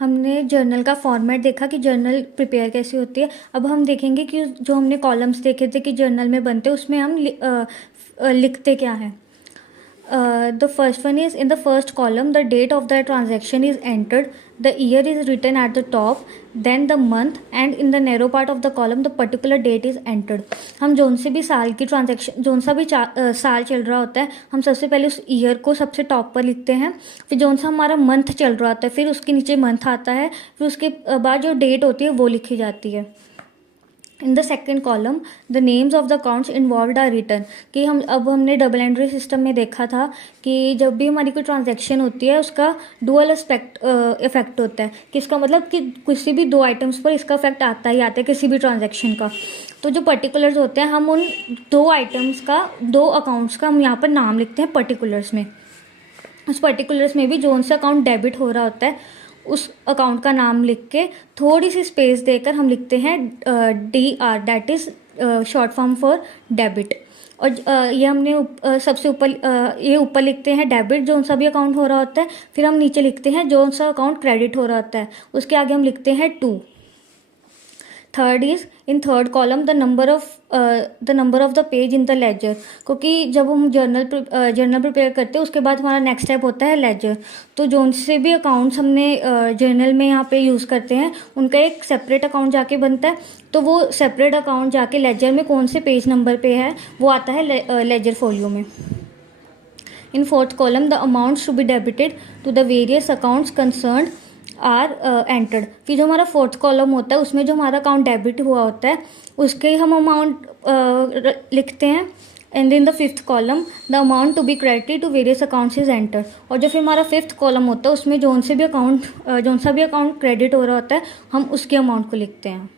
हमने जर्नल का फॉर्मेट देखा कि जर्नल प्रिपेयर कैसे होती है। अब हम देखेंगे कि जो हमने कॉलम्स देखे थे कि जर्नल में बनते, उसमें हम लिखते क्या हैं। The first one is in the first column the date of the transaction is entered, the year is written at the top, then the month, and in the narrow part of the column the particular date is entered। हम zone से भी साल की transaction, zone सा भी साल चल रहा होता है, हम सबसे पहले उस ईयर को सबसे टॉप पर लिखते हैं। फिर जोन सा हमारा मंथ चल रहा होता है, फिर उसके नीचे मंथ आता है, फिर उसके बाद जो डेट होती है वो लिखी जाती है। In the second column the names of the accounts involve are return. कि हमने डबल एंट्री सिस्टम में देखा था कि जब भी हमारी कोई ट्रांजैक्शन होती है उसका डुअल इफेक्ट होता है, कि इसका मतलब कि किसी भी दो आइटम्स पर इसका इफेक्ट आता ही आता है किसी भी ट्रांजैक्शन का। तो जो पर्टिकुलर्स होते हैं, हम उन दो आइटम्स का, दो अकाउंट्स का हम यहाँ पर नाम लिखते हैं पर्टिकुलर्स में। उस पर्टिकुलर्स में भी जोन से अकाउंट डेबिट हो रहा होता है उस अकाउंट का नाम लिख के थोड़ी सी स्पेस देकर हम लिखते हैं DR, that is short form for debit. और ये हमने सबसे ऊपर ये ऊपर लिखते हैं डेबिट जो सा भी अकाउंट हो रहा होता है, फिर हम नीचे लिखते हैं जो सा अकाउंट क्रेडिट हो रहा होता है, उसके आगे हम लिखते हैं 2। Third is in third column the number of the page in the ledger. क्योंकि जब हम जर्नल प्रिपेयर करते हैं उसके बाद हमारा नेक्स्ट स्टेप होता है लेजर। तो जो से भी अकाउंट्स हमने जर्नल में यहाँ पे यूज़ करते हैं उनका एक सेपरेट अकाउंट जाके बनता है। तो वो सेपरेट अकाउंट जाके लेजर में कौन से पेज नंबर पे है वो आता है लेजर फोलियो में। In fourth column the amounts to be debited to the various accounts concerned are entered. फिर जो हमारा फोर्थ कॉलम होता है उसमें जो हमारा अकाउंट डेबिट हुआ होता है उसके हम अमाउंट लिखते हैं। And in the fifth column the amount to be credited to various accounts is entered. और जो फिर हमारा फिफ्थ कॉलम होता है उसमें जोन सा भी अकाउंट क्रेडिट हो रहा होता है हम उसके अमाउंट को लिखते हैं।